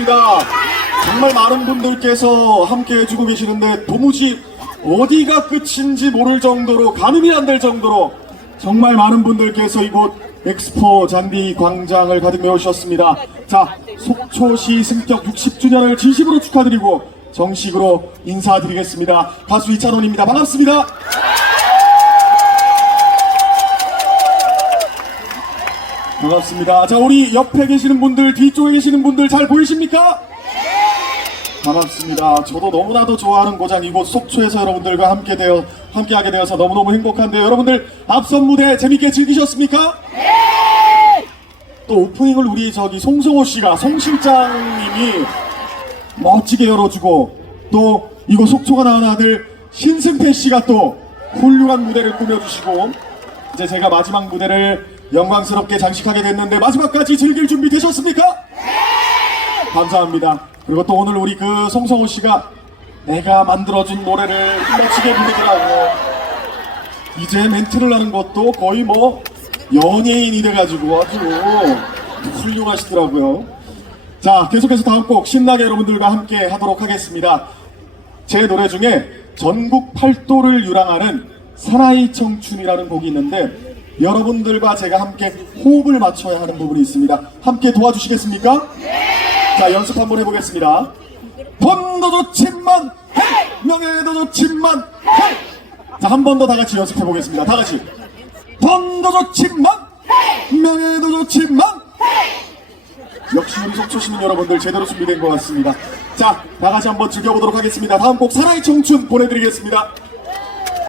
반갑습니다. 정말 많은 분들께서 함께 해주고 계시는데 도무지 어디가 끝인지 모를 정도로 가늠이 안 될 정도로 정말 많은 분들께서 이곳 엑스포 잔디 광장을 가득 메우셨습니다. 자, 속초시 승격 60주년을 진심으로 축하드리고 정식으로 인사드리겠습니다. 가수 이찬원입니다. 반갑습니다. 반갑습니다. 자, 우리 옆에 계시는 분들, 뒤쪽에 계시는 분들 잘 보이십니까? 반갑습니다. 저도 너무나도 좋아하는 고장 이곳 속초에서 여러분들과 함께 되어 함께하게 되어서 너무너무 행복한데요. 여러분들 앞선 무대 재밌게 즐기셨습니까? 또 오프닝을 우리 저기 송성호 씨가 송 실장님이 멋지게 열어주고 또 이곳 속초가 나온 아들 신승태 씨가 또 훌륭한 무대를 꾸며주시고 이제 제가 마지막 무대를 영광스럽게 장식하게 됐는데 마지막까지 즐길 준비 되셨습니까? 감사합니다. 그리고 또 오늘 우리 그 송성호 씨가 내가 만들어준 노래를 힘맞추게 부르더라고. 이제 멘트를 하는 것도 거의 뭐 연예인이 돼가지고 아주 훌륭하시더라고요. 자, 계속해서 다음 곡 신나게 여러분들과 함께 하도록 하겠습니다. 제 노래 중에 전국 팔도를 유랑하는 사나이 청춘이라는 곡이 있는데 여러분들과 제가 함께 호흡을 맞춰야 하는 부분이 있습니다. 함께 도와주시겠습니까? 자, 연습 한번 해보겠습니다. 돈도 좋지만, 헤이! 명예도 좋지만, 헤이! 자, 한 번 더 다 같이 연습해보겠습니다. 다 같이. 돈도 좋지만, 명예도 좋지만, 역시 우리 속초 시민 여러분들 제대로 준비된 것 같습니다. 자, 다 같이 한번 즐겨보도록 하겠습니다. 다음 곡 사랑의 청춘 보내드리겠습니다.